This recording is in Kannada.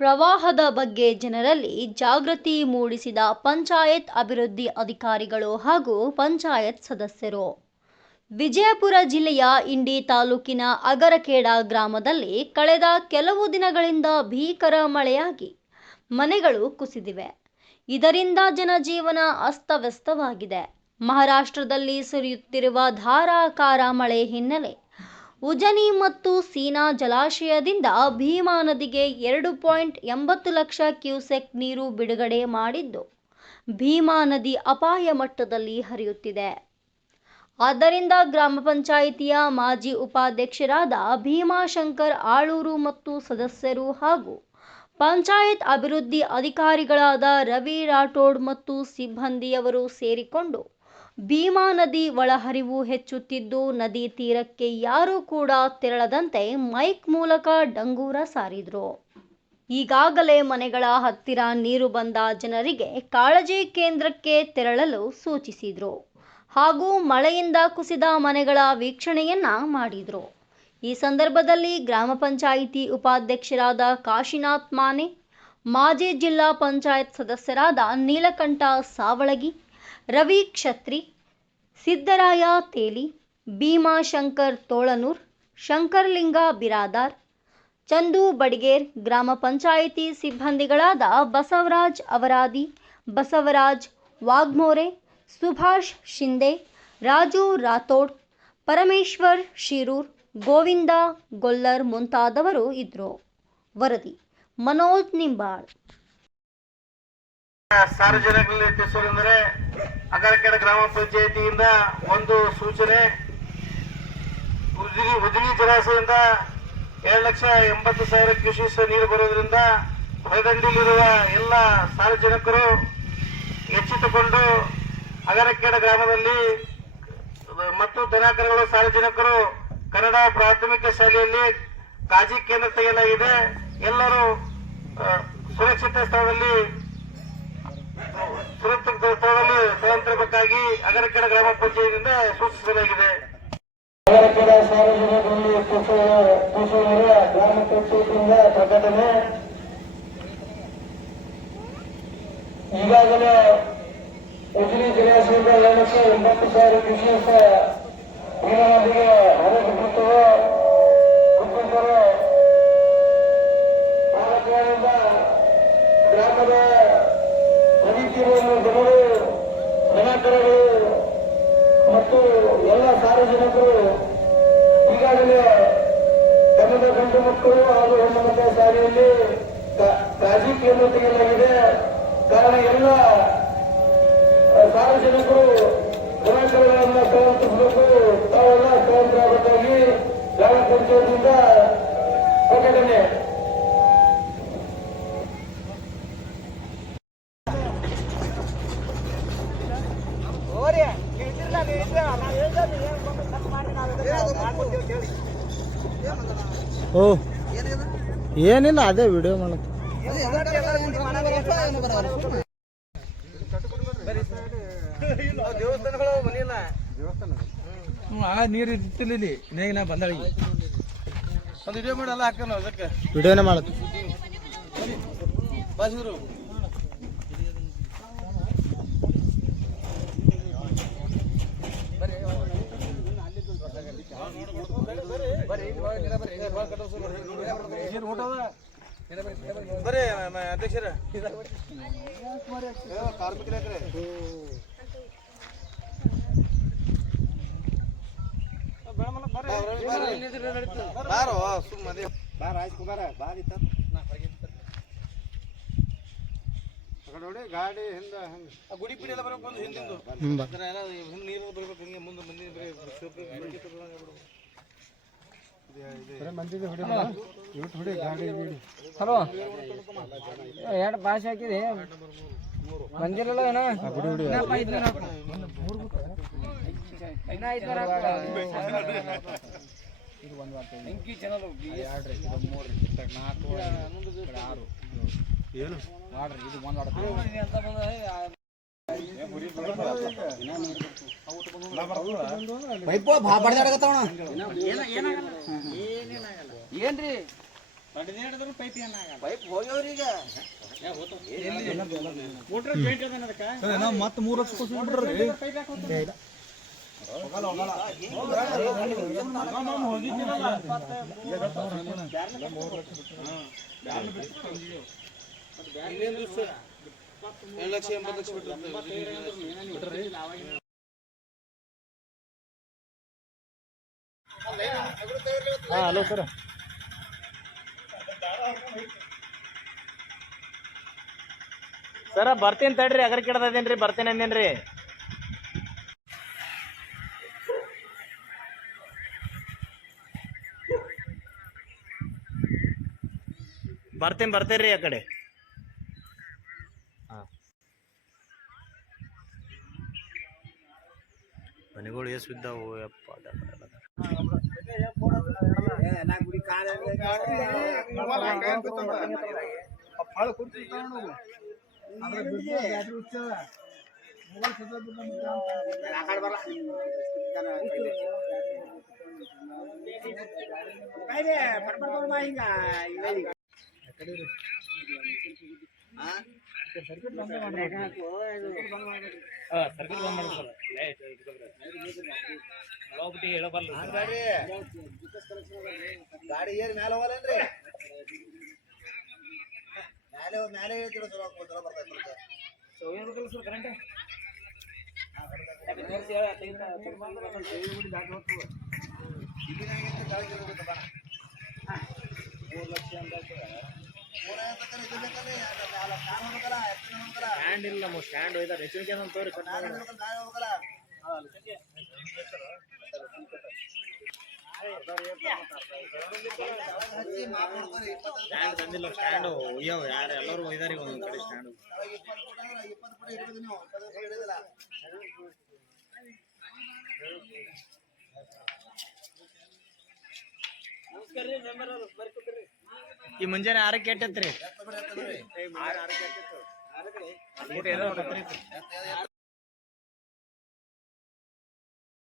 ಪ್ರವಾಹದ ಬಗ್ಗೆ ಜನರಲ್ಲಿ ಜಾಗೃತಿ ಮೂಡಿಸಿದ ಪಂಚಾಯತ್ ಅಭಿವೃದ್ಧಿ ಅಧಿಕಾರಿಗಳು ಹಾಗೂ ಪಂಚಾಯತ್ ಸದಸ್ಯರು. ವಿಜಯಪುರ ಜಿಲ್ಲೆಯ ಇಂಡಿ ತಾಲೂಕಿನ ಅಗರಖೇಡ ಗ್ರಾಮದಲ್ಲಿ ಕಳೆದ ಕೆಲವು ದಿನಗಳಿಂದ ಭೀಕರ ಮಳೆಯಾಗಿ ಮನೆಗಳು ಕುಸಿದಿವೆ. ಇದರಿಂದ ಜನಜೀವನ ಅಸ್ತವ್ಯಸ್ತವಾಗಿದೆ. ಮಹಾರಾಷ್ಟ್ರದಲ್ಲಿ ಸುರಿಯುತ್ತಿರುವ ಧಾರಾಕಾರ ಮಳೆ ಹಿನ್ನೆಲೆ ಉಜನಿ ಮತ್ತು ಸೀನಾ ಜಲಾಶಯದಿಂದ ಭೀಮಾ ನದಿಗೆ 2.80 ಲಕ್ಷ ಕ್ಯೂಸೆಕ್ ನೀರು ಬಿಡುಗಡೆ ಮಾಡಿದ್ದು, ಭೀಮಾ ನದಿ ಅಪಾಯ ಮಟ್ಟದಲ್ಲಿ ಹರಿಯುತ್ತಿದೆ. ಆದ್ದರಿಂದ ಗ್ರಾಮ ಪಂಚಾಯಿತಿಯ ಮಾಜಿ ಉಪಾಧ್ಯಕ್ಷರಾದ ಭೀಮಾಶಂಕರ್ ಆಳೂರು ಮತ್ತು ಸದಸ್ಯರು ಹಾಗೂ ಪಂಚಾಯತ್ ಅಭಿವೃದ್ಧಿ ಅಧಿಕಾರಿಗಳಾದ ರವಿ ರಾಠೋಡ್ ಮತ್ತು ಸಿಬ್ಬಂದಿಯವರು ಸೇರಿಕೊಂಡು ಭೀಮಾ ನದಿ ಒಳಹರಿವು ಹೆಚ್ಚುತ್ತಿದ್ದು, ನದಿ ತೀರಕ್ಕೆ ಯಾರೂ ಕೂಡ ತೆರಳದಂತೆ ಮೈಕ್ ಮೂಲಕ ಡಂಗೂರ ಸಾರಿದ್ರು. ಈಗಾಗಲೇ ಮನೆಗಳ ಹತ್ತಿರ ನೀರು ಬಂದ ಜನರಿಗೆ ಕಾಳಜಿ ಕೇಂದ್ರಕ್ಕೆ ತೆರಳಲು ಸೂಚಿಸಿದ್ರು ಹಾಗೂ ಮಳೆಯಿಂದ ಕುಸಿದ ಮನೆಗಳ ವೀಕ್ಷಣೆಯನ್ನ ಮಾಡಿದ್ರು. ಈ ಸಂದರ್ಭದಲ್ಲಿ ಗ್ರಾಮ ಪಂಚಾಯಿತಿ ಉಪಾಧ್ಯಕ್ಷರಾದ ಕಾಶಿನಾಥ್ ಮಾನೆ, ಮಾಜಿ ಜಿಲ್ಲಾ ಪಂಚಾಯತ್ ಸದಸ್ಯರಾದ ನೀಲಕಂಠ ಸಾವಳಗಿ, ರವಿ ಕ್ಷತ್ರಿ, ಸಿದ್ದರಾಯ ತೇಲಿ, ಭೀಮಾಶಂಕರ್ ತೋಳನೂರ್, ಶಂಕರಲಿಂಗ ಬಿರಾದಾರ್, ಚಂದು ಬಡಿಗೇರ್, ಗ್ರಾಮ ಪಂಚಾಯಿತಿ ಸಿಬ್ಬಂದಿಗಳಾದ ಬಸವರಾಜ್ ಅವರಾದಿ, ಬಸವರಾಜ್ ವಾಘ್ಮೋರೆ, ಸುಭಾಷ್ ಶಿಂದೆ, ರಾಜು ರಾಥೋಡ್, ಪರಮೇಶ್ವರ್ ಶಿರೂರ್, ಗೋವಿಂದ ಗೊಲ್ಲರ್ ಮುಂತಾದವರು ಇದ್ರು. ವರದಿ ಮನೋಜ್ ನಿಂಬಾಳ್. ಸಾರ್ವಜನಿಕರಲ್ಲಿ ತಿಳಿಸೋದಂದ್ರೆ ಅಗರಖೇಡ ಗ್ರಾಮ ಪಂಚಾಯಿತಿಯಿಂದ ಒಂದು ಸೂಚನೆ. ಉಜನಿ ಜಲಾಶಯದಿಂದ 2,80,000 ಕ್ಯೂಸೆಕ್ ನೀರು ಬರುವುದರಿಂದ ಹೊರದಂಡಿಲಿರುವ ಎಲ್ಲ ಸಾರ್ವಜನಿಕರು ಎಚ್ಚೆತ್ತುಕೊಂಡು ಅಗರಖೇಡ ಗ್ರಾಮದಲ್ಲಿ ಮತ್ತು ದನಕರುಗಳು ಸಾರ್ವಜನಿಕರು ಕನ್ನಡ ಪ್ರಾಥಮಿಕ ಶಾಲೆಯಲ್ಲಿ ಕಾಳಜಿ ಕೇಂದ್ರ ತೆಗೆಯಲಾಗಿದೆ. ಎಲ್ಲರೂ ಸುರಕ್ಷಿತ ಸ್ಥಳದಲ್ಲಿ ಸ್ವತಂತ್ರಕ್ಕಾಗಿ ಅಗರಖೇಡ ಗ್ರಾಮ ಪಂಚಾಯತಿಯಿಂದ ಸೂಚಿಸಲಾಗಿದೆ. ಅಗರಖೇಡ ಸಾರ್ವಜನಿಕರಲ್ಲಿ ಗ್ರಾಮ ಪಂಚಾಯತಿಯಿಂದ ಪ್ರಕಟಣೆ. ಈಗಾಗಲೇ ಉಜನಿ ಜಲಾಶಯದಿಂದ 2,80,000 ಕ್ಯೂಸೆಕ್ ಭೀಮಾ ನದಿಗೆ ಹರಿದು ಬಿಡುತ್ತವೆ. ಗ್ರಾಮದ ನದಿತೀರವನ್ನು ಜನರು, ದನಕರುಗಳು ಮತ್ತು ಎಲ್ಲ ಸಾರ್ವಜನಿಕರು ಈಗಾಗಲೇ ತಮ್ಮದ ಗಂಡು ಮಕ್ಕಳು ಹಾಗೂ ಹೆಣ್ಣು ಮಕ್ಕಳ ಶಾಲೆಯಲ್ಲಿ ಕಾಳಜಿ ಕೇಂದ್ರ ತೆಗೆಯಲಾಗಿದೆ. ಕಾರಣ ಎಲ್ಲ ಸಾರ್ವಜನಿಕರು ದನಕರುಗಳನ್ನು ಸ್ಥಳಾಂತರಿಸಬೇಕು, ತಾವೆಲ್ಲ ಸ್ಥಳಾಂತರ ಆಗಬೇಕಾಗಿ ಗ್ರಾಮ ಪಂಚಾಯತಿಯಿಂದ ಪ್ರಕಟಣೆ. ಓ ಏನಿಲ್ಲ, ಅದೇ ವಿಡಿಯೋ ಮಾಡಕ್ಕೆ ನೀರು ಇರ್ತಿಲ್ಲ ಇಲ್ಲಿ ನೇಗಿನ ಬಂದಳಿಗೆ ಒಂದು ವಿಡಿಯೋ ಮಾಡಲ್ಲ ಹಾಕೋಣ. ಅದಕ್ಕೆ ವಿಡಿಯೋನೇ ಮಾಡತ್ತೆ. ಬಾಸಿದ್ರು ಬರ್ರಿ ಅಧ್ಯಕ್ಷರ ಕಾರ್ಮಿಕರ ಬಾರೋ ಸುಮ್ಮನೆ ಬಾರ ಆಯ್ತು ಬಾರ ಬಾರಿತ್ತ ನೋಡಿ ಗಾಡಿ ಹಿಂದ ಗುಡಿ ಪಿಡಿ ಎಲ್ಲ ಬರ್ಬೇಕು. ಒಂದು ಹಿಂದಿಂದು ಎಲ್ಲ ಹಿಂದೆ ನೀರು ಬರ್ಬೇಕು. ಹಿಂಗೆ ಮುಂದೆ ಮಂದಿ ಹಲೋ ಎರಡು ಭಾಷೆ ಹಾಕಿದೆ ಬಂದಿರಲ್ಲ ಏನ ಅಂಕಿ ಚಾನಲ್ 2 3 4 6 ಏನು ಮಾಡ್ರಿ. ಇದು ಒಂದು ಪೈಪ್ ಬಡ್ದಾಡಕತ್ತವಣ ಏನ್ರಿ ಪೈಪ್ ಹೋಗ್ಯವ್ರಿ ಈಗ ಮತ್ತೆ 3 ಲಕ್ಷ ಕೊಡ್ಬಿಡ್ರಿ ಹಲೋ ಸರ್. ಸರ ಬರ್ತೀನಿ ತಡ್ರಿ, ಅಗರ್ ಕಿಡದೇನ್ರಿ, ಬರ್ತೀನಿ ಅಂದೇನ್ರಿ. ಬರ್ತೀರಿ ಆ ಕಡೆ. ಮನೆಗಳು ಎಷ್ಟು ಬಿದ್ದಾವು ಯಪ್ಪ. ಗಾಡಿ ಏರ್ ಮ್ಯಾಲ ಹೋಗಲ್ಲೇನ್ರಿ? ಮ್ಯಾಲೆ ಹೇಳ್ತಿರೋ ಚಲೋ ಬರ್ತೈತೆ. ಸ್ಟ್ಯಾಂಡ್ ಇಲ್ಲ, ನಮ್ಮ ಸ್ಟ್ಯಾಂಡ್ ಹೋಯ್ತಾರೆ. ಹೆಚ್ಚಿನ ತೋರಿ ಸ್ಟ್ಯಾಂಡ್ ತಂದಿಲ್ಲ. ಸ್ಟ್ಯಾಂಡ್ ಒಯ್ಯವ ಯಾರು ಎಲ್ಲರೂ ಒಯ್ದಾರಿ ಒಂದೊಂದು ಕಡೆ ಸ್ಟ್ಯಾಂಡ್. ಈ ಮುಂಜಾನೆ 6ಕ್ಕೆ ಎಟ್ಟತ್ರಿ?